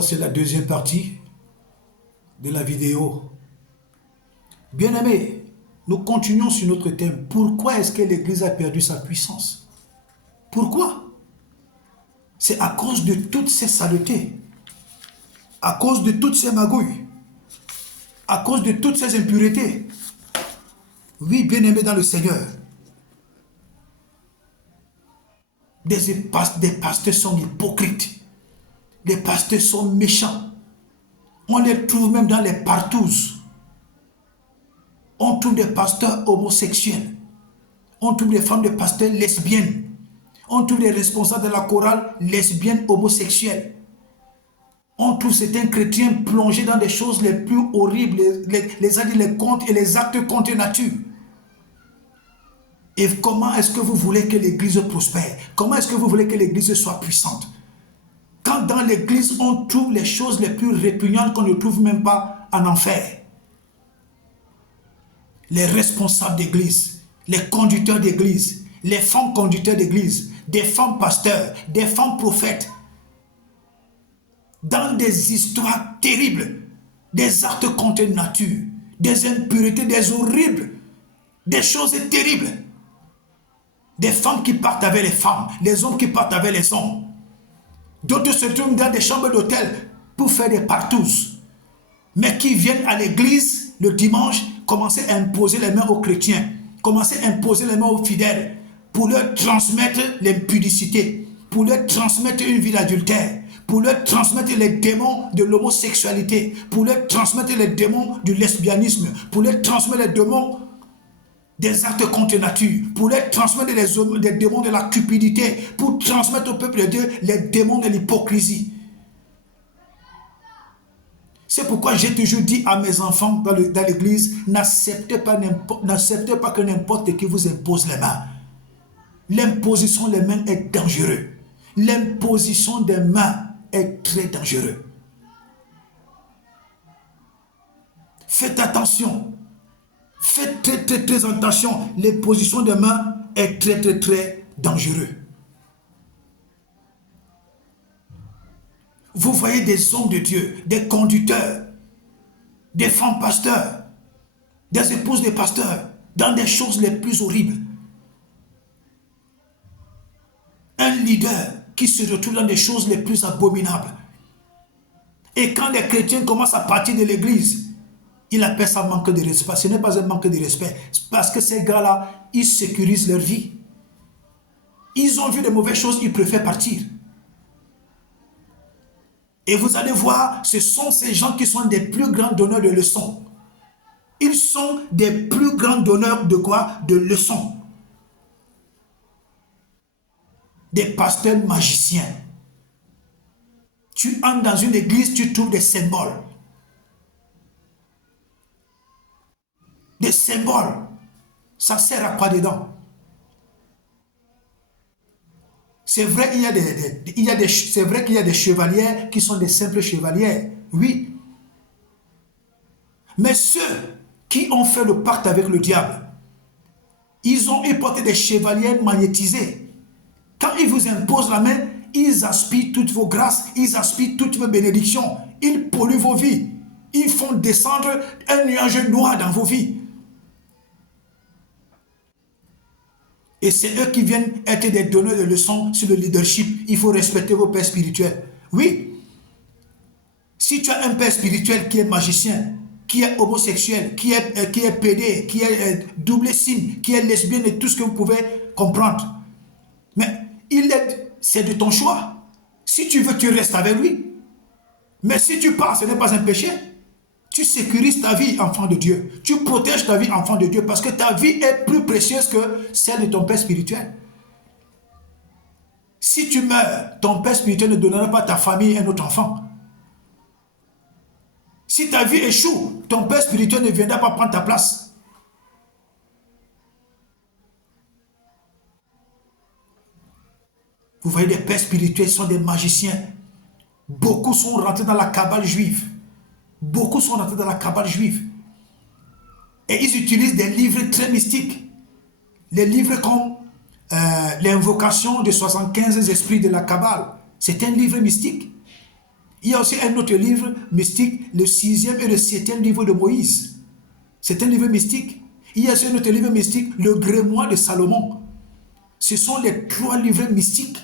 C'est la deuxième partie de la vidéo. Bien-aimés, nous continuons sur notre thème. Pourquoi est-ce que l'Église a perdu sa puissance? Pourquoi? C'est à cause de toutes ces saletés, à cause de toutes ces magouilles, à cause de toutes ces impuretés. Oui, bien-aimés dans le Seigneur, des pasteurs sont hypocrites, des pasteurs sont méchants. On les trouve même dans les partous. On trouve des pasteurs homosexuels. On trouve des femmes de pasteurs lesbiennes. On trouve des responsables de la chorale lesbiennes homosexuelles. On trouve certains chrétiens plongés dans des choses les plus horribles, les contes et les actes contre nature. Et comment est-ce que vous voulez que l'Église prospère? Comment est-ce que vous voulez que l'Église soit puissante? Quand dans l'Église, on trouve les choses les plus répugnantes qu'on ne trouve même pas en enfer. Les responsables d'église, les conducteurs d'église, les femmes conducteurs d'église, des femmes pasteurs, des femmes prophètes, dans des histoires terribles, des actes contre nature, des impuretés, des horribles, des choses terribles. Des femmes qui partent avec les femmes, les hommes qui partent avec les hommes. D'autres se trouvent dans des chambres d'hôtel pour faire des partous, mais qui viennent à l'église le dimanche commencer à imposer les mains aux chrétiens, commencer à imposer les mains aux fidèles pour leur transmettre l'impudicité, pour leur transmettre une vie d'adultère, pour leur transmettre les démons de l'homosexualité, pour leur transmettre les démons du lesbianisme, pour leur transmettre les démons des actes contre nature, pour leur transmettre les démons de la cupidité, pour transmettre au peuple de Dieu les démons de l'hypocrisie. C'est pourquoi j'ai toujours dit à mes enfants dans l'église, n'acceptez pas que n'importe qui vous impose les mains. L'imposition des mains est dangereux. L'imposition des mains est très dangereux. Faites attention. Faites très attention. L'imposition des mains est très dangereux. Vous voyez des hommes de Dieu, des conducteurs, des femmes pasteurs, des épouses de pasteurs, dans des choses les plus horribles. Un leader qui se retrouve dans des choses les plus abominables. Et quand les chrétiens commencent à partir de l'église, il appelle ça manque de respect. Ce n'est pas un manque de respect, parce que ces gars-là, ils sécurisent leur vie. Ils ont vu de mauvaises choses, ils préfèrent partir. Et vous allez voir, ce sont ces gens qui sont des plus grands donneurs de leçons. Ils sont des plus grands donneurs de quoi? De leçons. Des pasteurs magiciens. Tu entres dans une église, tu trouves des symboles. Des symboles. Ça sert à quoi dedans? C'est vrai, c'est vrai qu'il y a des chevalières qui sont des simples chevalières, oui. Mais ceux qui ont fait le pacte avec le diable, ils ont porté des chevalières magnétisées. Quand ils vous imposent la main, ils aspirent toutes vos grâces, ils aspirent toutes vos bénédictions, ils polluent vos vies, ils font descendre un nuage noir dans vos vies. Et c'est eux qui viennent être des donneurs de leçons sur le leadership. Il faut respecter vos pères spirituels. Oui. Si tu as un père spirituel qui est magicien, qui est homosexuel, qui est pédé, qui est double signe, qui est lesbienne et tout ce que vous pouvez comprendre. Mais c'est de ton choix. Si tu veux, tu restes avec lui. Mais si tu pars, ce n'est pas un péché. Tu sécurises ta vie, enfant de Dieu. Tu protèges ta vie, enfant de Dieu, parce que ta vie est plus précieuse que celle de ton père spirituel. Si tu meurs, ton père spirituel ne donnera pas à ta famille un autre enfant. Si ta vie échoue, ton père spirituel ne viendra pas prendre ta place. Vous voyez, les pères spirituels sont des magiciens. Beaucoup sont rentrés dans la cabale juive. Beaucoup sont rentrés dans la cabale juive. Et ils utilisent des livres très mystiques. Les livres comme l'invocation des 75 esprits de la cabale. C'est un livre mystique. Il y a aussi un autre livre mystique, le 6e et le 7e livre de Moïse. C'est un livre mystique. Il y a aussi un autre livre mystique, le Grimoire de Salomon. Ce sont les 3 livres mystiques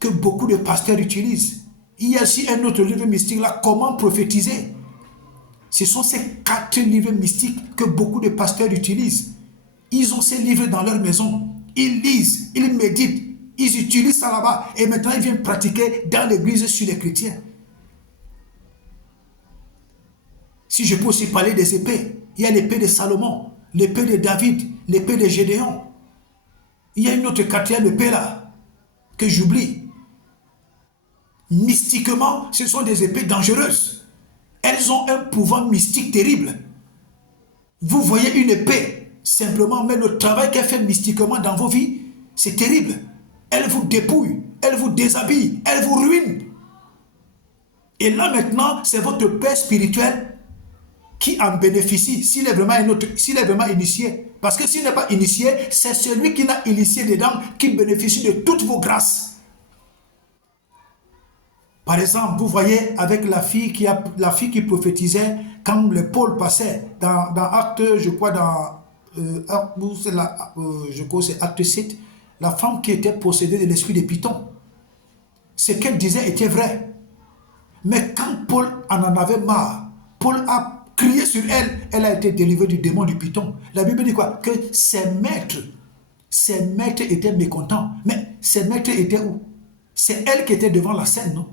que beaucoup de pasteurs utilisent. Il y a aussi un autre livre mystique là, comment prophétiser. Ce sont ces 4 livres mystiques que beaucoup de pasteurs utilisent. Ils ont ces livres dans leur maison. Ils lisent, ils méditent, ils utilisent ça là-bas. Et maintenant, ils viennent pratiquer dans l'église sur les chrétiens. Si je peux aussi parler des épées, il y a l'épée de Salomon, l'épée de David, l'épée de Gédéon. Il y a une autre 4e épée là, que j'oublie. Mystiquement, ce sont des épées dangereuses. Elles ont un pouvoir mystique terrible. Vous voyez une épée, simplement, mais le travail qu'elle fait mystiquement dans vos vies, c'est terrible. Elle vous dépouille, elle vous déshabille, elle vous ruine. Et là maintenant, c'est votre père spirituel qui en bénéficie, s'il est vraiment initié. Parce que s'il n'est pas initié, c'est celui qui l'a initié dedans qui bénéficie de toutes vos grâces. Par exemple, vous voyez avec la fille qui prophétisait quand le Paul passait dans Acte, je crois c'est Acte 7, la femme qui était possédée de l'esprit de Python. Ce qu'elle disait était vrai. Mais quand Paul en avait marre, Paul a crié sur elle, elle a été délivrée du démon du Python. La Bible dit quoi? Que ses maîtres étaient mécontents. Mais ses maîtres étaient où? C'est elle qui était devant la scène, non?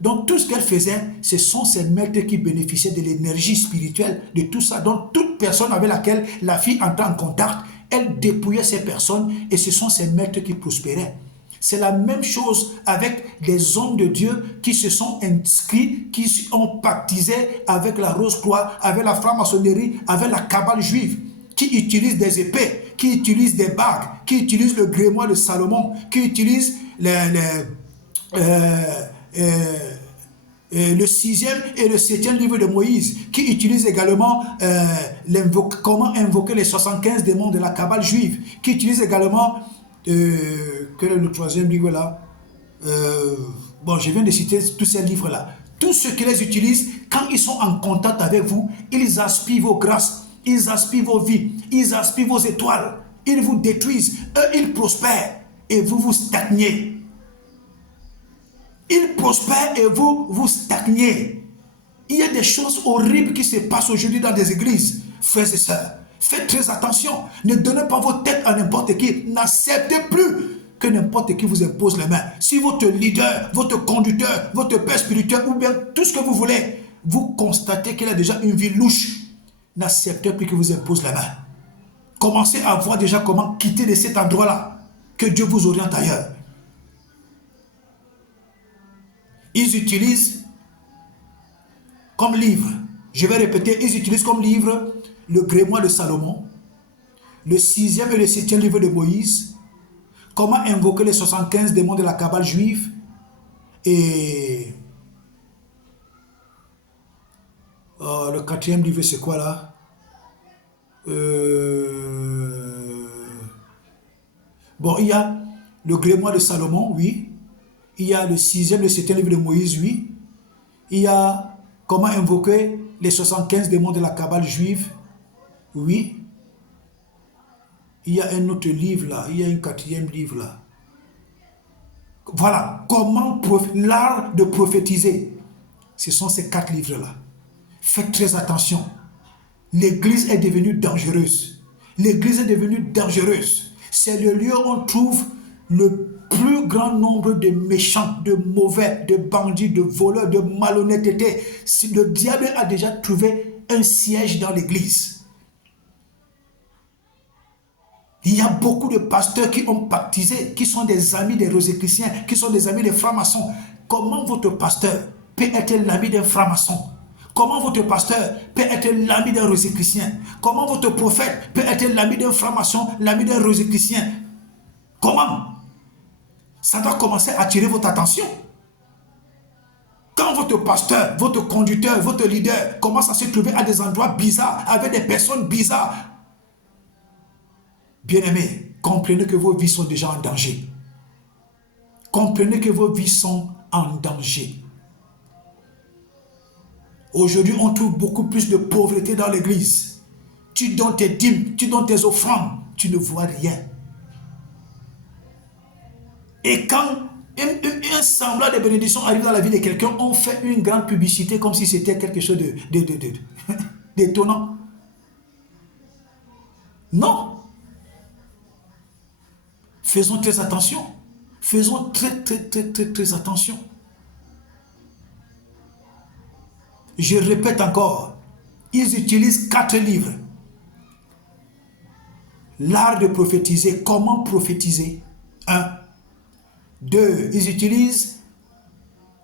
Donc tout ce qu'elle faisait, ce sont ses maîtres qui bénéficiaient de l'énergie spirituelle, de tout ça. Donc toute personne avec laquelle la fille entrait en contact, elle dépouillait ces personnes et ce sont ses maîtres qui prospéraient. C'est la même chose avec les hommes de Dieu qui se sont inscrits, qui ont pactisé avec la Rose-Croix, avec la franc-maçonnerie, avec la cabale juive, qui utilisent des épées, qui utilisent des bagues, qui utilisent le grimoire de Salomon, qui utilisent le 6e et le 7e livre de Moïse, qui utilise également comment invoquer les 75 démons de la cabale juive, qui utilise également quel est le 3e livre là, bon, je viens de citer tous ces livres là. Tous ceux qui les utilisent, quand ils sont en contact avec vous, ils aspirent vos grâces, ils aspirent vos vies, ils aspirent vos étoiles, ils vous détruisent, eux ils prospèrent et vous vous stagnez. Ils prospèrent et vous stagnez. Il y a des choses horribles qui se passent aujourd'hui dans des églises. Frères et sœurs, faites très attention. Ne donnez pas vos têtes à n'importe qui. N'acceptez plus que n'importe qui vous impose les mains. Si votre leader, votre conducteur, votre père spirituel ou bien tout ce que vous voulez, vous constatez qu'il a déjà une vie louche, n'acceptez plus qu'il vous impose les mains. Commencez à voir déjà comment quitter de cet endroit-là. Que Dieu vous oriente ailleurs. Ils utilisent comme livre, je vais répéter, ils utilisent comme livre le grimoire de Salomon, le 6e et le 7e livre de Moïse, comment invoquer les 75 démons de la cabale juive, et le 4e livre c'est quoi là? Bon, il y a le grimoire de Salomon, oui. Il y a le 6e, le 7e livre de Moïse, oui. Il y a comment invoquer les 75 démons de la cabale juive, oui. Il y a un autre livre là, il y a un 4e livre là. Voilà, comment l'art de prophétiser. Ce sont ces 4 livres là. Faites très attention. L'église est devenue dangereuse. L'église est devenue dangereuse. C'est le lieu où on trouve le plus grand nombre de méchants, de mauvais, de bandits, de voleurs, de malhonnêteté. Le diable a déjà trouvé un siège dans l'église. Il y a beaucoup de pasteurs qui ont baptisé, qui sont des amis des rosicruciens, qui sont des amis des francs-maçons. Comment votre pasteur peut être l'ami d'un franc-maçon? Comment votre pasteur peut être l'ami d'un rosicrucien? Comment votre prophète peut être l'ami d'un franc-maçon, l'ami d'un rosicrucien? Comment? Ça doit commencer à attirer votre attention. Quand votre pasteur, votre conducteur, votre leader commence à se trouver à des endroits bizarres, avec des personnes bizarres, bien-aimés, comprenez que vos vies sont déjà en danger. Comprenez que vos vies sont en danger. Aujourd'hui, on trouve beaucoup plus de pauvreté dans l'église. Tu donnes tes dîmes, tu donnes tes offrandes, tu ne vois rien. Et quand un semblant de bénédiction arrive dans la vie de quelqu'un, on fait une grande publicité comme si c'était quelque chose d'étonnant. Non. Faisons très attention. Faisons très attention. Je répète encore, ils utilisent 4 livres. L'art de prophétiser, comment prophétiser. 1. 2. Ils utilisent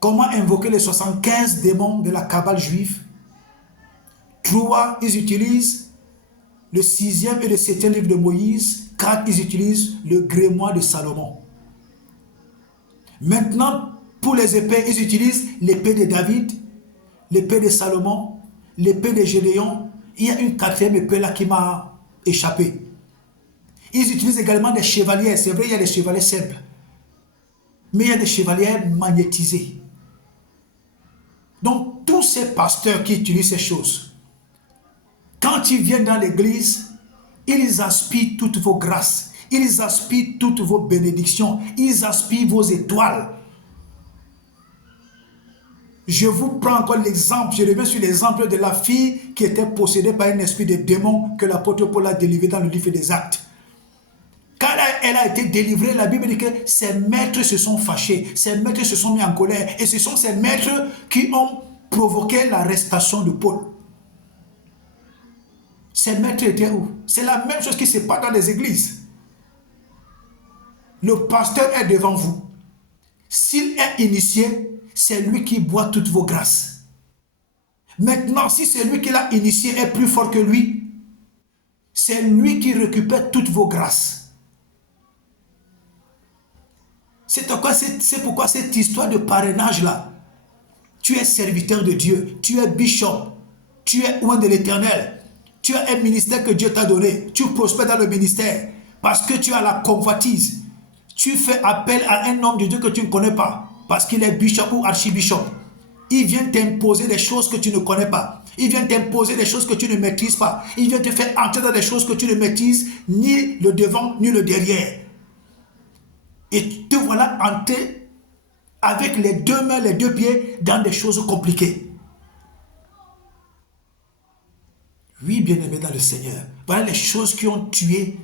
comment invoquer les 75 démons de la Kabbale juive. 3. Ils utilisent le 6e et le 7e livre de Moïse. 4. Ils utilisent le grimoire de Salomon. Maintenant, pour les épées, ils utilisent l'épée de David, l'épée de Salomon, l'épée de Gédéon. Il y a une 4e épée là qui m'a échappé. Ils utilisent également des chevaliers. C'est vrai, il y a des chevaliers simples. Mais il y a des chevaliers magnétisés. Donc, tous ces pasteurs qui utilisent ces choses, quand ils viennent dans l'église, ils aspirent toutes vos grâces. Ils aspirent toutes vos bénédictions. Ils aspirent vos étoiles. Je vous prends encore l'exemple, je reviens sur l'exemple de la fille qui était possédée par un esprit de démon que l'apôtre Paul a délivré dans le livre des Actes. Quand elle a été délivrée, la Bible dit que ses maîtres se sont fâchés, ses maîtres se sont mis en colère, et ce sont ces maîtres qui ont provoqué l'arrestation de Paul. Ces maîtres étaient où? C'est la même chose qui se passe dans les églises. Le pasteur est devant vous. S'il est initié, c'est lui qui boit toutes vos grâces. Maintenant, si c'est lui qui l'a initié est plus fort que lui, c'est lui qui récupère toutes vos grâces. C'est pourquoi cette histoire de parrainage-là, tu es serviteur de Dieu, tu es bishop, tu es loin de l'Éternel, tu as un ministère que Dieu t'a donné, tu prospères dans le ministère, parce que tu as la convoitise. Tu fais appel à un homme de Dieu que tu ne connais pas, parce qu'il est bishop ou archibishop. Il vient t'imposer des choses que tu ne connais pas. Il vient t'imposer des choses que tu ne maîtrises pas. Il vient te faire entrer dans des choses que tu ne maîtrises ni le devant ni le derrière. Et te voilà entrer avec les 2 mains, les 2 pieds dans des choses compliquées. Oui, bien-aimés dans le Seigneur. Voilà les choses qui ont tué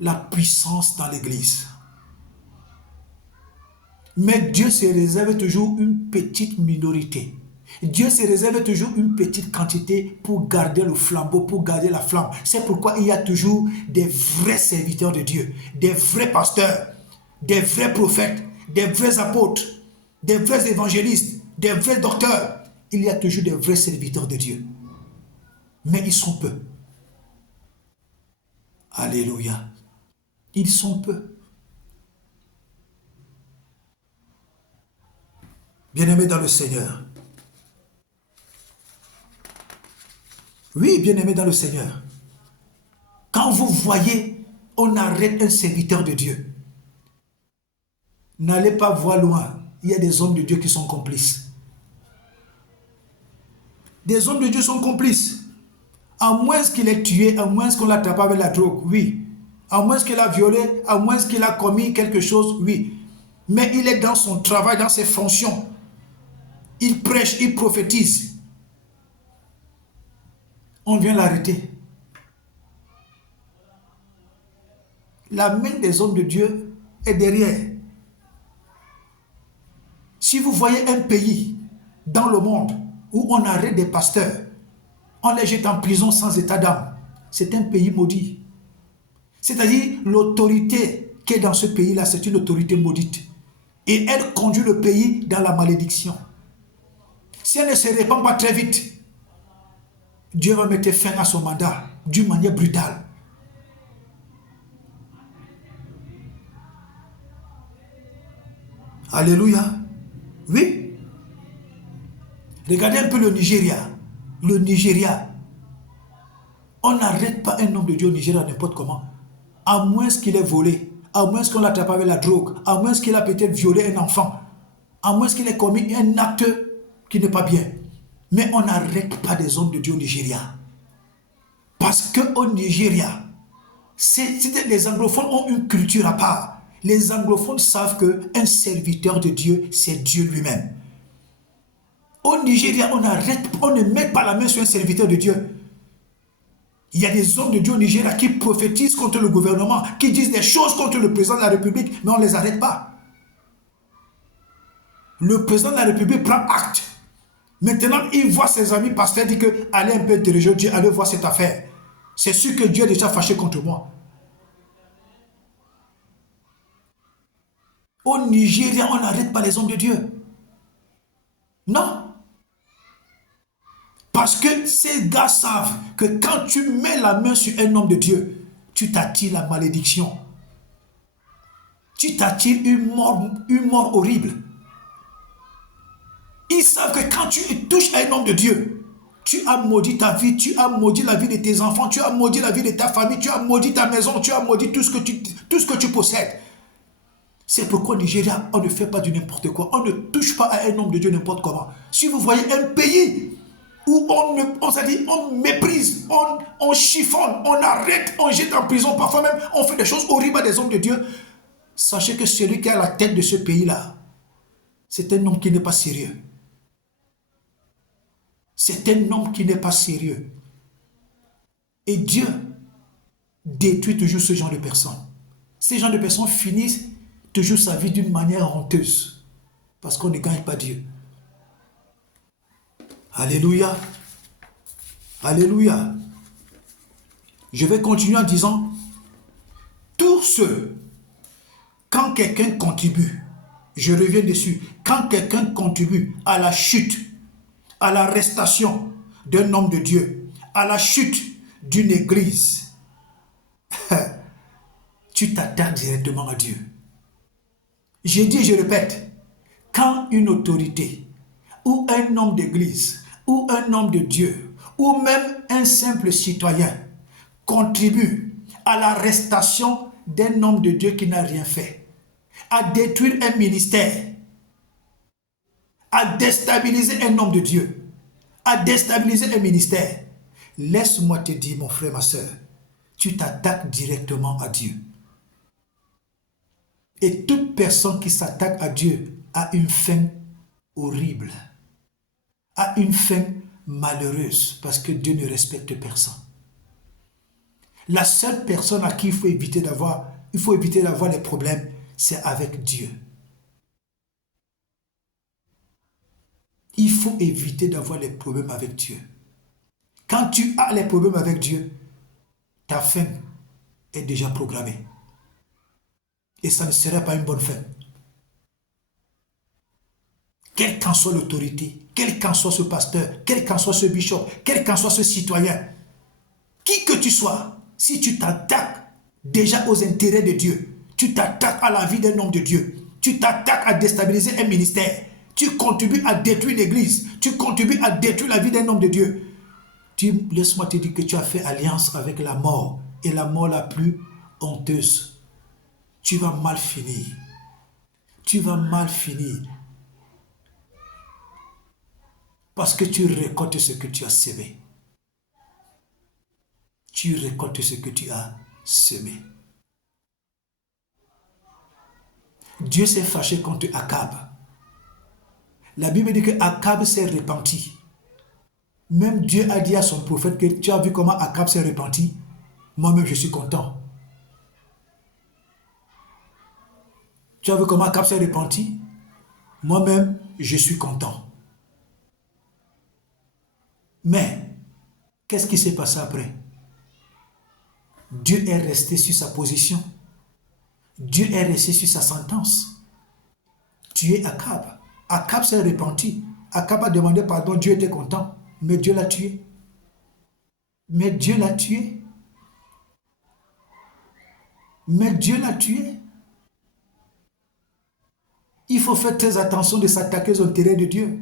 la puissance dans l'église. Mais Dieu se réserve toujours une petite minorité. Dieu se réserve toujours une petite quantité pour garder le flambeau, pour garder la flamme. C'est pourquoi il y a toujours des vrais serviteurs de Dieu, des vrais pasteurs, des vrais prophètes, des vrais apôtres, des vrais évangélistes, des vrais docteurs. Il y a toujours des vrais serviteurs de Dieu. Mais ils sont peu. Alléluia. Ils sont peu. Bien-aimés dans le Seigneur. Oui, bien-aimés dans le Seigneur. Quand vous voyez, on arrête un serviteur de Dieu. N'allez pas voir loin. Il y a des hommes de Dieu qui sont complices. Des hommes de Dieu sont complices. À moins qu'il ait tué, à moins qu'on l'attrape avec la drogue, oui. À moins qu'il a violé, à moins qu'il a commis quelque chose, oui. Mais il est dans son travail, dans ses fonctions. Il prêche, il prophétise. On vient l'arrêter. La main des hommes de Dieu est derrière. Si vous voyez un pays dans le monde où on arrête des pasteurs, on les jette en prison sans état d'âme, c'est un pays maudit. C'est-à-dire l'autorité qui est dans ce pays-là, c'est une autorité maudite. Et elle conduit le pays dans la malédiction. Si elle ne se répand pas très vite, Dieu va mettre fin à son mandat d'une manière brutale. Alléluia. Oui. Regardez un peu le Nigeria. Le Nigeria. On n'arrête pas un homme de Dieu au Nigeria n'importe comment. À moins qu'il ait volé, à moins qu'on l'attrape avec la drogue, à moins qu'il a peut-être violé un enfant, à moins qu'il ait commis un acte qui n'est pas bien. Mais on n'arrête pas des hommes de Dieu au Nigeria. Parce qu'au Nigeria, les anglophones ont une culture à part. Les anglophones savent qu'un serviteur de Dieu, c'est Dieu lui-même. Au Nigeria, on ne met pas la main sur un serviteur de Dieu. Il y a des hommes de Dieu au Nigeria qui prophétisent contre le gouvernement, qui disent des choses contre le président de la République, mais on ne les arrête pas. Le président de la République prend acte. Maintenant, il voit ses amis pasteurs dire que allez un peu interroger Dieu, allez voir cette affaire. C'est sûr que Dieu est déjà fâché contre moi. Au Nigeria, on n'arrête pas les hommes de Dieu. Non. Parce que ces gars savent que quand tu mets la main sur un homme de Dieu, tu t'attires la malédiction. Tu t'attires une mort horrible. Ils savent que quand tu touches à un homme de Dieu, tu as maudit ta vie, tu as maudit la vie de tes enfants, tu as maudit la vie de ta famille, tu as maudit ta maison, tu as maudit tout ce que tu possèdes. C'est pourquoi au Nigeria, on ne fait pas du n'importe quoi. On ne touche pas à un homme de Dieu n'importe comment. Si vous voyez un pays où on méprise, on chiffonne, on arrête, on jette en prison, parfois même on fait des choses horribles à des hommes de Dieu, sachez que celui qui est à la tête de ce pays-là, c'est un homme qui n'est pas sérieux. C'est un homme qui n'est pas sérieux. Et Dieu détruit toujours ce genre de personnes. Ces gens de personnes finissent toujours sa vie d'une manière honteuse. Parce qu'on ne gagne pas Dieu. Alléluia. Alléluia. Je vais continuer en disant, tous ceux, quand quelqu'un contribue, je reviens dessus, quand quelqu'un contribue à la chute, à l'arrestation d'un homme de Dieu, à la chute d'une église, tu t'attaques directement à Dieu. Je dis, je répète, quand une autorité, ou un homme d'église, ou un homme de Dieu, ou même un simple citoyen, contribue à l'arrestation d'un homme de Dieu qui n'a rien fait, à détruire un ministère, à déstabiliser un homme de Dieu, à déstabiliser un ministère, laisse-moi te dire, mon frère, ma soeur, tu t'attaques directement à Dieu. Et toute personne qui s'attaque à Dieu a une fin horrible, a une fin malheureuse, parce que Dieu ne respecte personne. La seule personne à qui il faut éviter d'avoir les problèmes, c'est avec Dieu. Il faut éviter d'avoir les problèmes avec Dieu. Quand tu as les problèmes avec Dieu, ta fin est déjà programmée. Et ça ne serait pas une bonne fin. Quelle qu'en soit l'autorité, quel qu'en soit ce pasteur, quel qu'en soit ce bishop, quel qu'en soit ce citoyen, qui que tu sois, si tu t'attaques déjà aux intérêts de Dieu, tu t'attaques à la vie d'un homme de Dieu, tu t'attaques à déstabiliser un ministère, tu contribues à détruire l'église, tu contribues à détruire la vie d'un homme de Dieu, laisse-moi te dire que tu as fait alliance avec la mort, et la mort la plus honteuse. Tu vas mal finir. Tu vas mal finir. Parce que tu récoltes ce que tu as semé. Tu récoltes ce que tu as semé. Dieu s'est fâché contre Akab. La Bible dit que Akab s'est repenti. Même Dieu a dit à son prophète que tu as vu comment Akab s'est repenti. Moi-même, je suis content. Tu as vu comment Akab s'est repenti? Moi-même, je suis content. Mais, qu'est-ce qui s'est passé après? Dieu est resté sur sa position. Dieu est resté sur sa sentence. Tuer Akab. Akab s'est repenti. Akab a demandé pardon, Dieu était content. Mais Dieu l'a tué. Mais Dieu l'a tué. Mais Dieu l'a tué. Il faut faire très attention de s'attaquer aux intérêts de Dieu.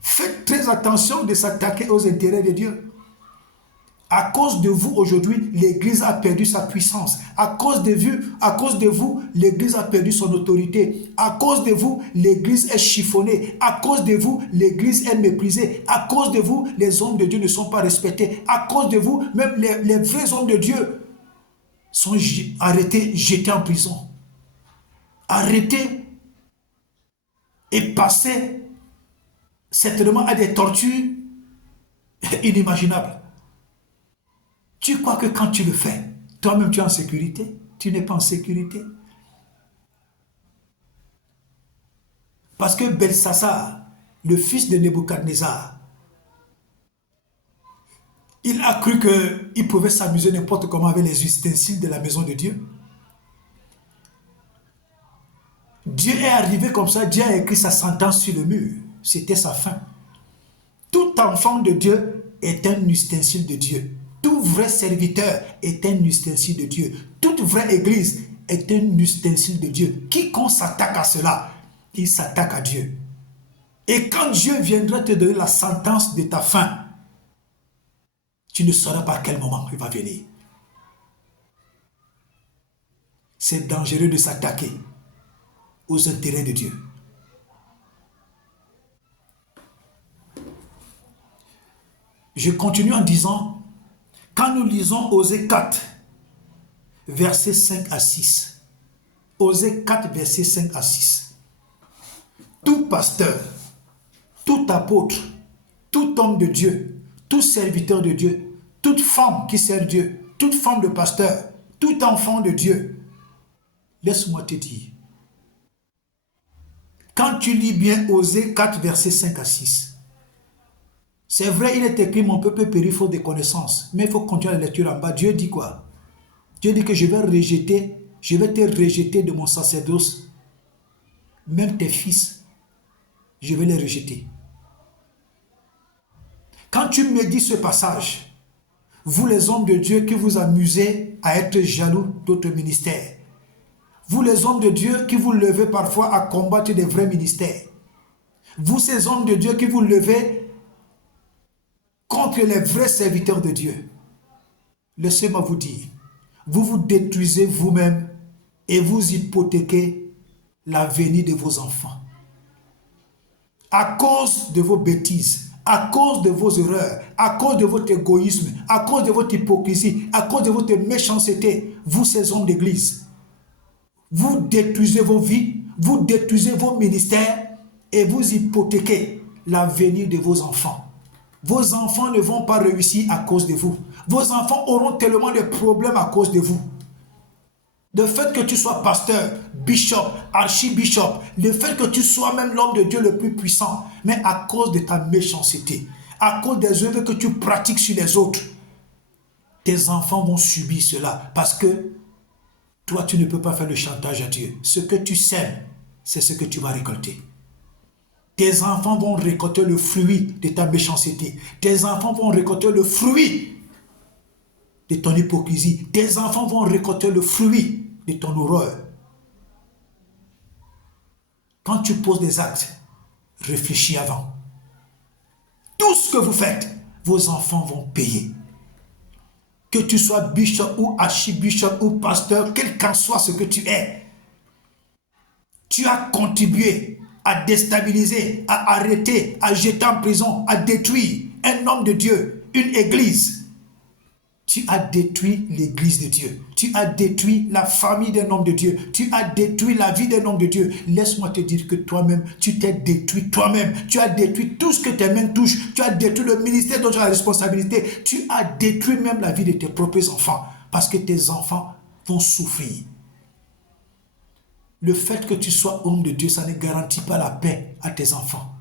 Faites très attention de s'attaquer aux intérêts de Dieu. À cause de vous, aujourd'hui, l'Église a perdu sa puissance. À cause de vous, l'Église a perdu son autorité. À cause de vous, l'Église est chiffonnée. À cause de vous, l'Église est méprisée. À cause de vous, les hommes de Dieu ne sont pas respectés. À cause de vous, même les vrais hommes de Dieu sont arrêtés, jetés en prison. Arrêtés et passés certainement à des tortures inimaginables. Tu crois que quand tu le fais, toi-même tu es en sécurité? Tu n'es pas en sécurité. Parce que Belsassar, le fils de Nebuchadnezzar, il a cru qu'il pouvait s'amuser n'importe comment avec les ustensiles de la maison de Dieu. Dieu est arrivé comme ça, Dieu a écrit sa sentence sur le mur. C'était sa fin. Tout enfant de Dieu est un ustensile de Dieu. Tout vrai serviteur est un ustensile de Dieu. Toute vraie église est un ustensile de Dieu. Quiconque s'attaque à cela, il s'attaque à Dieu. Et quand Dieu viendra te donner la sentence de ta fin, tu ne sauras pas à quel moment il va venir. C'est dangereux de s'attaquer aux intérêts de Dieu. Je continue en disant, quand nous lisons Osée 4, versets 5 à 6, Osée 4, versets 5 à 6, tout pasteur, tout apôtre, tout homme de Dieu, tout serviteur de Dieu, toute femme qui sert Dieu, toute femme de pasteur, tout enfant de Dieu, laisse-moi te dire, quand tu lis bien Osée 4, versets 5 à 6, c'est vrai, il est écrit, mon peuple périt faute de connaissances. Mais il faut continuer la lecture en bas. Dieu dit quoi? Dieu dit que je vais te rejeter de mon sacerdoce. Même tes fils, je vais les rejeter. Quand tu me dis ce passage, vous les hommes de Dieu qui vous amusez à être jaloux d'autres ministères, vous les hommes de Dieu qui vous levez parfois à combattre des vrais ministères, vous ces hommes de Dieu qui vous levez contre les vrais serviteurs de Dieu, laissez-moi vous dire, vous vous détruisez vous-même et vous hypothéquez l'avenir de vos enfants. À cause de vos bêtises, à cause de vos erreurs, à cause de votre égoïsme, à cause de votre hypocrisie, à cause de votre méchanceté, vous ces hommes d'église, vous détruisez vos vies, vous détruisez vos ministères et vous hypothéquez l'avenir de vos enfants. Vos enfants ne vont pas réussir à cause de vous. Vos enfants auront tellement de problèmes à cause de vous. Le fait que tu sois pasteur, bishop, archibishop, le fait que tu sois même l'homme de Dieu le plus puissant, mais à cause de ta méchanceté, à cause des œuvres que tu pratiques sur les autres, tes enfants vont subir cela parce que toi, tu ne peux pas faire le chantage à Dieu. Ce que tu sèmes, c'est ce que tu vas récolter. Tes enfants vont récolter le fruit de ta méchanceté. Tes enfants vont récolter le fruit de ton hypocrisie. Tes enfants vont récolter le fruit de ton horreur. Quand tu poses des actes, réfléchis avant. Tout ce que vous faites, vos enfants vont payer. Que tu sois bishop ou archibishop ou pasteur, quel qu'en soit ce que tu es, tu as contribué à déstabiliser, à arrêter, à jeter en prison, à détruire un homme de Dieu, une église. Tu as détruit l'église de Dieu. Tu as détruit la famille d'un homme de Dieu. Tu as détruit la vie d'un homme de Dieu. Laisse-moi te dire que toi-même, tu t'es détruit toi-même. Tu as détruit tout ce que tes mains touchent. Tu as détruit le ministère dont tu as la responsabilité. Tu as détruit même la vie de tes propres enfants. Parce que tes enfants vont souffrir. Le fait que tu sois homme de Dieu, ça ne garantit pas la paix à tes enfants.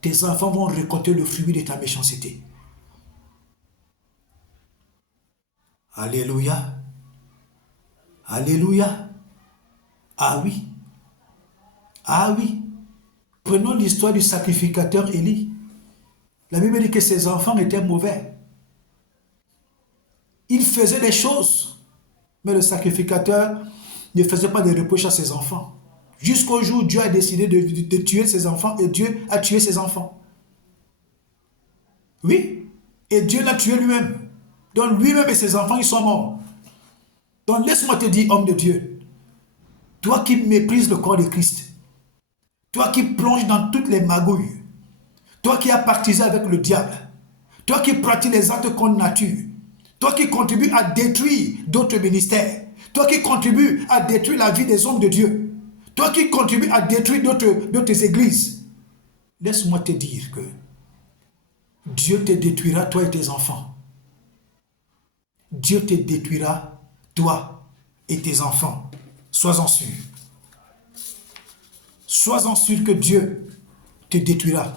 Tes enfants vont récolter le fruit de ta méchanceté. Alléluia. Alléluia. Ah oui. Ah oui. Prenons l'histoire du sacrificateur Élie. La Bible dit que ses enfants étaient mauvais. Il faisait des choses, mais le sacrificateur ne faisait pas de reproches à ses enfants. Jusqu'au jour où Dieu a décidé de tuer ses enfants et Dieu a tué ses enfants. Oui, et Dieu l'a tué lui-même. Donc lui-même et ses enfants, ils sont morts. Donc laisse-moi te dire, homme de Dieu, toi qui méprises le corps de Christ, toi qui plonges dans toutes les magouilles, toi qui as pactisé avec le diable, toi qui pratiques les actes contre nature, toi qui contribues à détruire d'autres ministères, toi qui contribues à détruire la vie des hommes de Dieu, toi qui contribues à détruire d'autres églises, laisse-moi te dire que Dieu te détruira, toi et tes enfants. Dieu te détruira, toi et tes enfants. Sois-en sûr. Sois-en sûr que Dieu te détruira.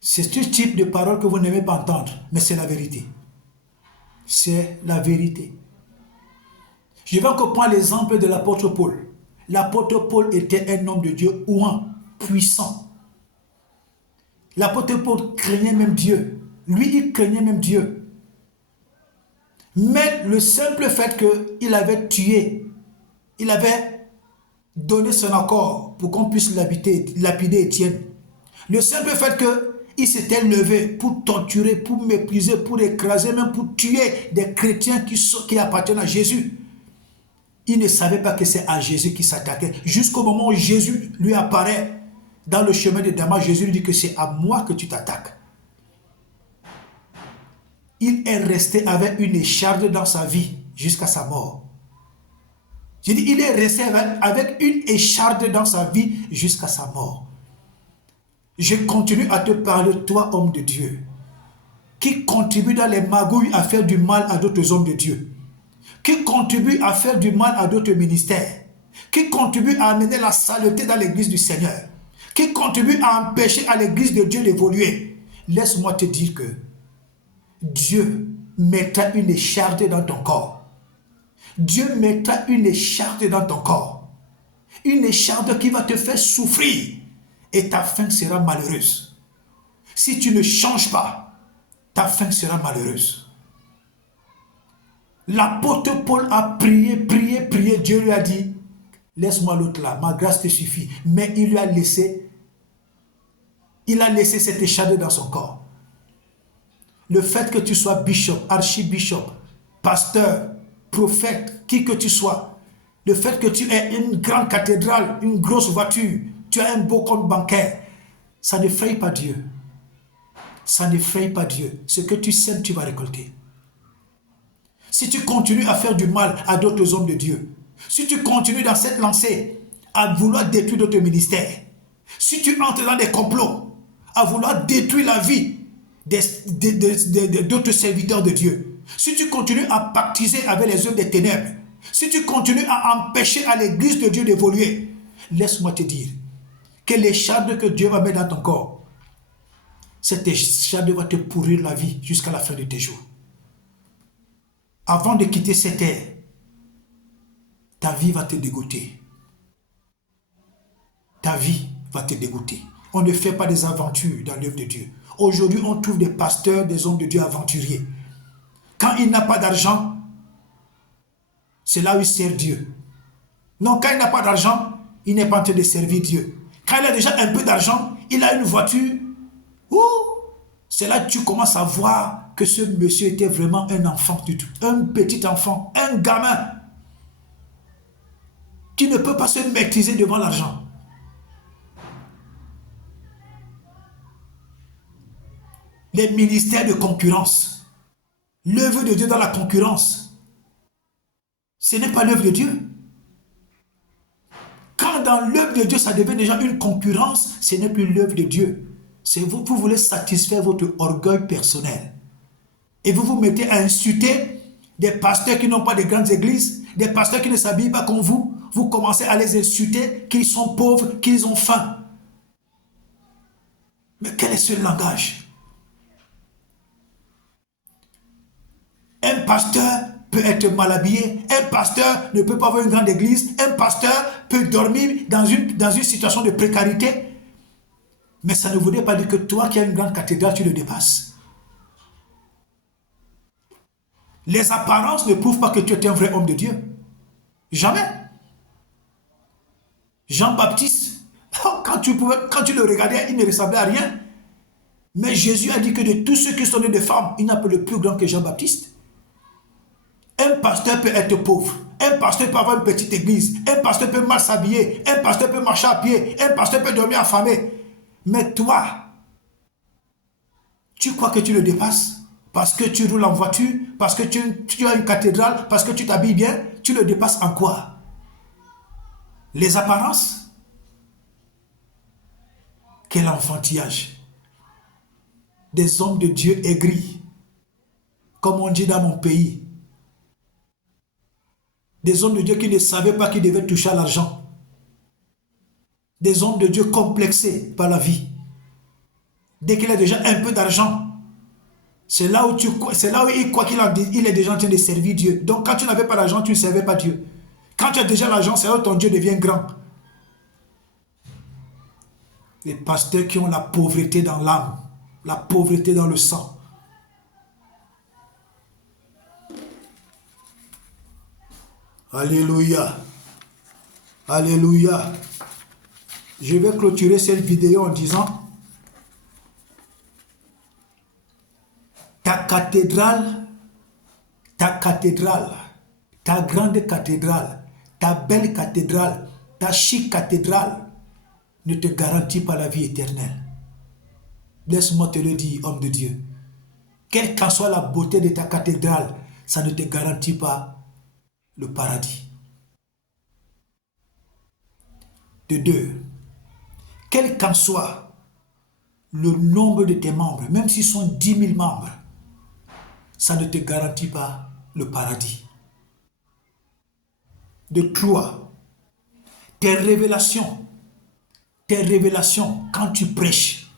C'est ce type de parole que vous n'aimez pas entendre, mais c'est la vérité. C'est la vérité. Je vais encore prendre l'exemple de l'apôtre Paul. L'apôtre Paul était un homme de Dieu ouin, puissant. L'apôtre Paul craignait même Dieu. Lui, il craignait même Dieu. Mais le simple fait qu'il avait tué, il avait donné son accord pour qu'on puisse lapider Étienne. Le simple fait qu'il s'était levé pour torturer, pour mépriser, pour écraser, même pour tuer des chrétiens qui appartiennent à Jésus. Il ne savait pas que c'est à Jésus qu'il s'attaquait. Jusqu'au moment où Jésus lui apparaît dans le chemin de Damas, Jésus lui dit que c'est à moi que tu t'attaques. Il est resté avec une écharde dans sa vie jusqu'à sa mort. J'ai dit, il est resté avec une écharde dans sa vie jusqu'à sa mort. Je continue à te parler, toi, homme de Dieu, qui contribue dans les magouilles à faire du mal à d'autres hommes de Dieu, qui contribue à faire du mal à d'autres ministères, qui contribue à amener la saleté dans l'église du Seigneur, qui contribue à empêcher à l'église de Dieu d'évoluer. Laisse-moi te dire que Dieu mettra une écharde dans ton corps. Dieu mettra une écharde dans ton corps. Une écharde qui va te faire souffrir. Et ta fin sera malheureuse. Si tu ne changes pas, ta fin sera malheureuse. L'apôtre Paul a prié. Dieu lui a dit, laisse-moi l'autre là, ma grâce te suffit. Mais il a laissé cette écharde dans son corps. Le fait que tu sois bishop, archibishop, pasteur, prophète, qui que tu sois, le fait que tu aies une grande cathédrale, une grosse voiture, tu as un beau compte bancaire, ça n'effraie pas Dieu. Ça n'effraie pas Dieu. Ce que tu sèmes, tu vas récolter. Si tu continues à faire du mal à d'autres hommes de Dieu, si tu continues dans cette lancée à vouloir détruire d'autres ministères, si tu entres dans des complots à vouloir détruire la vie d'autres serviteurs de Dieu, si tu continues à pactiser avec les œuvres des ténèbres, si tu continues à empêcher à l'église de Dieu d'évoluer, laisse-moi te dire que l'écharde que Dieu va mettre dans ton corps, cette écharde va te pourrir la vie jusqu'à la fin de tes jours. Avant de quitter cette terre, ta vie va te dégoûter. Ta vie va te dégoûter. On ne fait pas des aventures dans l'œuvre de Dieu. Aujourd'hui, on trouve des pasteurs, des hommes de Dieu aventuriers. Quand il n'a pas d'argent, c'est là où il sert Dieu. Non, quand il n'a pas d'argent, il n'est pas en train de servir Dieu. Quand il a déjà un peu d'argent, il a une voiture, c'est là que tu commences à voir que ce monsieur était vraiment un enfant du tout. Un petit enfant, un gamin qui ne peut pas se maîtriser devant l'argent. Les ministères de concurrence, l'œuvre de Dieu dans la concurrence, ce n'est pas l'œuvre de Dieu. Quand dans l'œuvre de Dieu, ça devient déjà une concurrence, ce n'est plus l'œuvre de Dieu. C'est vous voulez satisfaire votre orgueil personnel. Et vous vous mettez à insulter des pasteurs qui n'ont pas de grandes églises, des pasteurs qui ne s'habillent pas comme vous. Vous commencez à les insulter, qu'ils sont pauvres, qu'ils ont faim. Mais quel est ce langage? Un pasteur peut être mal habillé, un pasteur ne peut pas avoir une grande église, un pasteur peut dormir dans une situation de précarité. Mais ça ne voudrait pas dire que toi qui as une grande cathédrale, tu le dépasses. Les apparences ne prouvent pas que tu es un vrai homme de Dieu. Jamais. Jean-Baptiste, quand tu le regardais, il ne ressemblait à rien. Mais Jésus a dit que de tous ceux qui sont nés de femmes, il n'y a pas le plus grand que Jean-Baptiste. Un pasteur peut être pauvre. Un pasteur peut avoir une petite église. Un pasteur peut mal s'habiller. Un pasteur peut marcher à pied. Un pasteur peut dormir affamé. Mais toi, tu crois que tu le dépasses? Parce que tu roules en voiture? Parce que tu as une cathédrale? Parce que tu t'habilles bien? Tu le dépasses en quoi? Les apparences? Quel enfantillage! Des hommes de Dieu aigris, comme on dit dans mon pays. Des hommes de Dieu qui ne savaient pas qu'ils devaient toucher à l'argent. Des hommes de Dieu complexés par la vie. Dès qu'il a déjà un peu d'argent, c'est là où il croit qu'il est déjà en train de servir Dieu. Donc quand tu n'avais pas d'argent, tu ne servais pas Dieu. Quand tu as déjà l'argent, c'est là où ton Dieu devient grand. Les pasteurs qui ont la pauvreté dans l'âme, la pauvreté dans le sang. Alléluia. Alléluia. Je vais clôturer cette vidéo en disant: ta cathédrale, ta grande cathédrale, ta belle cathédrale, ta chic cathédrale ne te garantit pas la vie éternelle. Laisse-moi te le dire, homme de Dieu. Quelle qu'en soit la beauté de ta cathédrale, ça ne te garantit pas le paradis. De deux, quel qu'en soit le nombre de tes membres, même s'ils sont 10 000 membres, ça ne te garantit pas le paradis. De trois, tes révélations, quand tu prêches,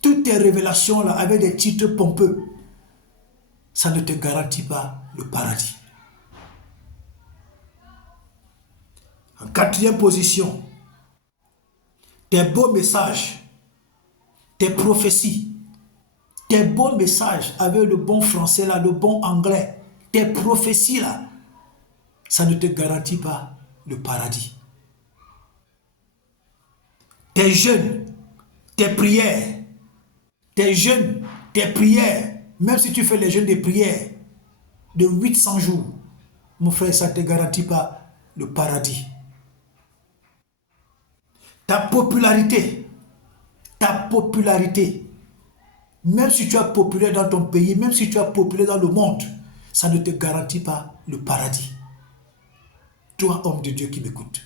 toutes tes révélations là avec des titres pompeux, ça ne te garantit pas le paradis. En quatrième position, tes beaux messages, tes prophéties, tes beaux messages avec le bon français là, le bon anglais, tes prophéties là, ça ne te garantit pas le paradis. Tes jeûnes, tes prières, même si tu fais les jeûnes de prières de 800 jours, mon frère, ça ne te garantit pas le paradis. Ta popularité, même si tu es populaire dans ton pays, même si tu es populaire dans le monde, ça ne te garantit pas le paradis. Toi, homme de Dieu qui m'écoute.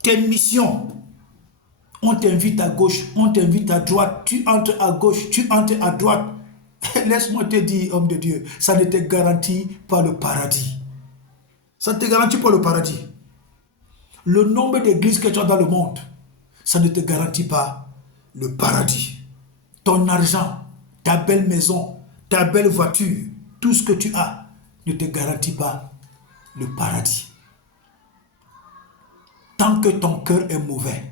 Tes missions, on t'invite à gauche, on t'invite à droite, tu entres à gauche, tu entres à droite. Laisse-moi te dire, homme de Dieu, ça ne te garantit pas le paradis. Ça ne te garantit pas le paradis. Le nombre d'églises que tu as dans le monde, ça ne te garantit pas le paradis. Ton argent, ta belle maison, ta belle voiture, tout ce que tu as ne te garantit pas le paradis. Tant que ton cœur est mauvais,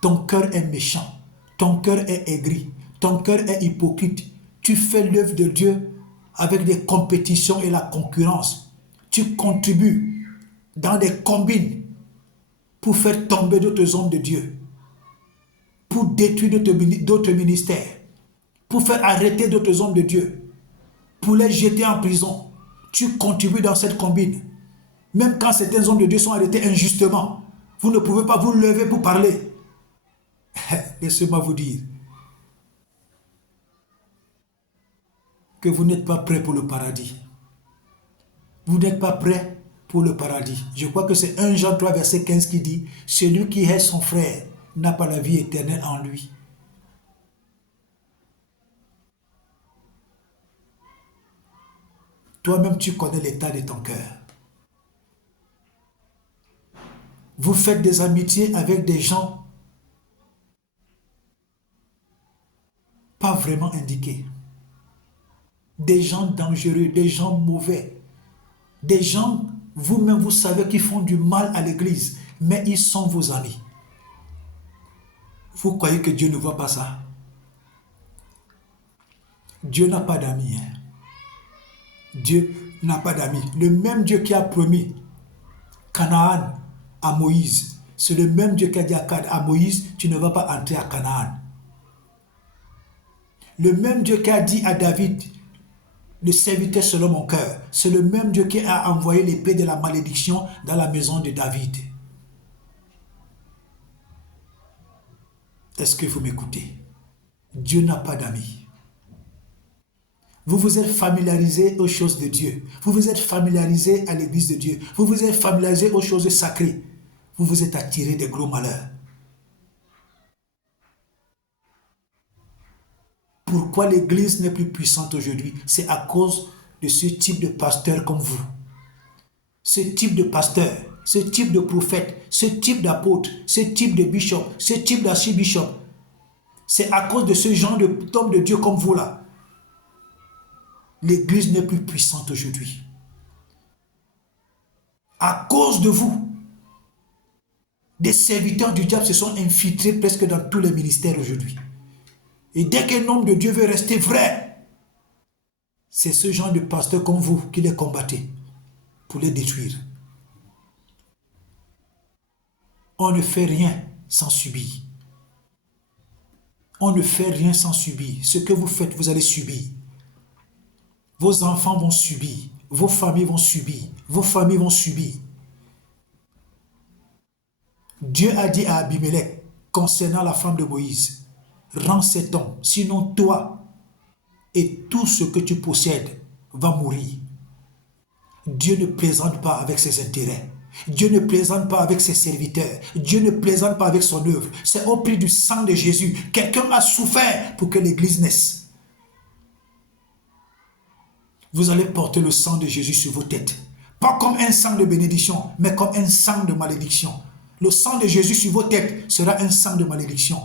ton cœur est méchant, ton cœur est aigri, ton cœur est hypocrite, tu fais l'œuvre de Dieu avec des compétitions et la concurrence. Tu contribues dans des combines pour faire tomber d'autres hommes de Dieu, pour détruire d'autres ministères, pour faire arrêter d'autres hommes de Dieu, pour les jeter en prison. Tu contribues dans cette combine. Même quand certains hommes de Dieu sont arrêtés injustement, vous ne pouvez pas vous lever pour parler. Laissez-moi vous dire que vous n'êtes pas prêts pour le paradis. Vous n'êtes pas prêts pour le paradis. Je crois que c'est 1 Jean 3, verset 15 qui dit: celui qui hait son frère n'a pas la vie éternelle en lui. Toi-même, tu connais l'état de ton cœur. Vous faites des amitiés avec des gens pas vraiment indiqués. Des gens dangereux, des gens mauvais. Des gens, vous-même, vous savez qu'ils font du mal à l'église, mais ils sont vos amis. Vous croyez que Dieu ne voit pas ça? Dieu n'a pas d'amis. Dieu n'a pas d'amis. Le même Dieu qui a promis Canaan à Moïse, C'est le même Dieu qui a dit à Moïse, tu ne vas pas entrer à Canaan. Le même Dieu qui a dit à David, le serviteur selon mon cœur, c'est le même Dieu qui a envoyé l'épée de la malédiction dans la maison de David. Est-ce que vous m'écoutez? Dieu n'a pas d'amis. Vous vous êtes familiarisé aux choses de Dieu. Vous vous êtes familiarisé à l'église de Dieu. Vous vous êtes familiarisé aux choses sacrées. Vous vous êtes attiré des gros malheurs. Pourquoi l'église n'est plus puissante aujourd'hui? C'est à cause de ce type de pasteur comme vous. Ce type de pasteur, ce type de prophète, ce type d'apôtre, ce type de bishop, ce type d'archibishop. C'est à cause de ce genre d'homme de Dieu comme vous là. L'église n'est plus puissante aujourd'hui. À cause de vous, des serviteurs du diable se sont infiltrés presque dans tous les ministères aujourd'hui. Et dès qu'un homme de Dieu veut rester vrai, c'est ce genre de pasteur comme vous qui les combattez pour les détruire. On ne fait rien sans subir. On ne fait rien sans subir. Ce que vous faites, vous allez subir. Vos enfants vont subir. Vos familles vont subir. Vos familles vont subir. Dieu a dit à Abimelech, concernant la femme de Moïse, rends cet homme, sinon toi et tout ce que tu possèdes va mourir. Dieu ne plaisante pas avec ses intérêts. Dieu ne plaisante pas avec ses serviteurs. Dieu ne plaisante pas avec son œuvre. C'est au prix du sang de Jésus. Quelqu'un a souffert pour que l'église naisse. Vous allez porter le sang de Jésus sur vos têtes. Pas comme un sang de bénédiction, mais comme un sang de malédiction. Le sang de Jésus sur vos têtes sera un sang de malédiction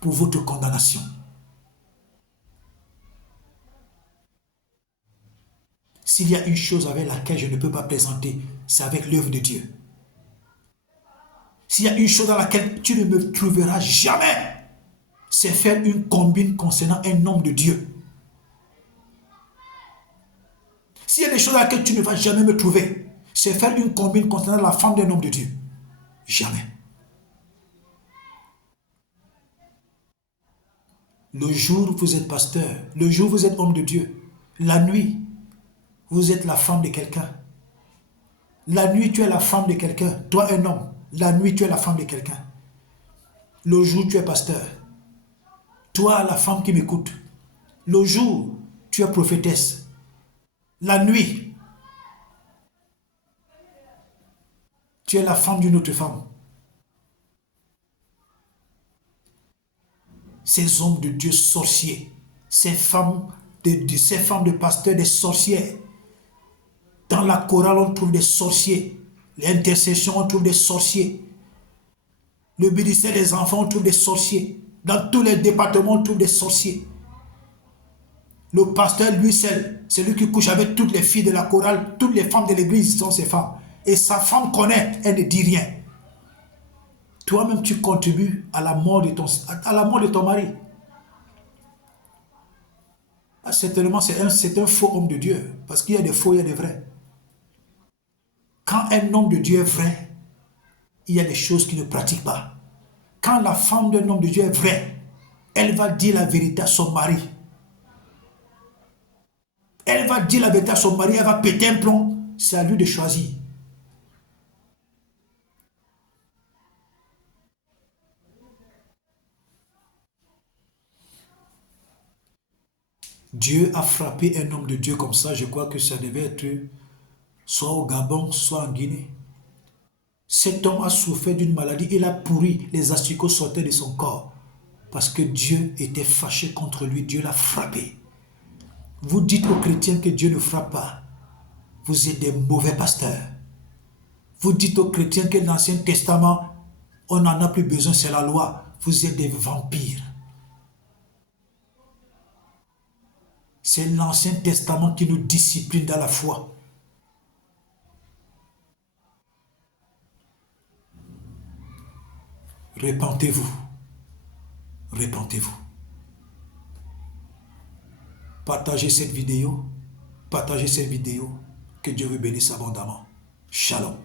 pour votre condamnation. S'il y a une chose avec laquelle je ne peux pas plaisanter, c'est avec l'œuvre de Dieu. S'il y a une chose dans laquelle tu ne me trouveras jamais, c'est faire une combine concernant un homme de Dieu. S'il y a des choses dans lesquelles tu ne vas jamais me trouver, c'est faire une combine concernant la femme d'un homme de Dieu. Jamais. Le jour où vous êtes pasteur, le jour où vous êtes homme de Dieu, la nuit, vous êtes la femme de quelqu'un. La nuit, tu es la femme de quelqu'un. Toi, un homme. La nuit, tu es la femme de quelqu'un. Le jour, tu es pasteur. Toi, la femme qui m'écoute. Le jour, tu es prophétesse. La nuit, tu es la femme d'une autre femme. Ces hommes de Dieu sorciers, ces femmes de pasteurs, des sorcières. Dans la chorale, on trouve des sorciers. L'intercession, on trouve des sorciers. Le ministère des enfants, on trouve des sorciers. Dans tous les départements, on trouve des sorciers. Le pasteur, lui seul, c'est lui qui couche avec toutes les filles de la chorale. Toutes les femmes de l'église sont ses femmes. Et sa femme connaît, elle ne dit rien. Toi-même, tu contribues à la mort de ton mari. Ah, certainement, c'est un faux homme de Dieu. Parce qu'il y a des faux, il y a des vrais. Quand un homme de Dieu est vrai, il y a des choses qu'il ne pratique pas. Quand la femme d'un homme de Dieu est vraie, elle va dire la vérité à son mari. Elle va dire la vérité à son mari, elle va péter un plomb. C'est à lui de choisir. Dieu a frappé un homme de Dieu comme ça. Je crois que ça devait être soit au Gabon, soit en Guinée. Cet homme a souffert d'une maladie. Il a pourri. Les asticots sortaient de son corps. Parce que Dieu était fâché contre lui. Dieu l'a frappé. Vous dites aux chrétiens que Dieu ne frappe pas. Vous êtes des mauvais pasteurs. Vous dites aux chrétiens que l'Ancien Testament, on n'en a plus besoin, c'est la loi. Vous êtes des vampires. C'est l'Ancien Testament qui nous discipline dans la foi. Repentez-vous. Repentez-vous. Partagez cette vidéo. Partagez cette vidéo. Que Dieu vous bénisse abondamment. Shalom.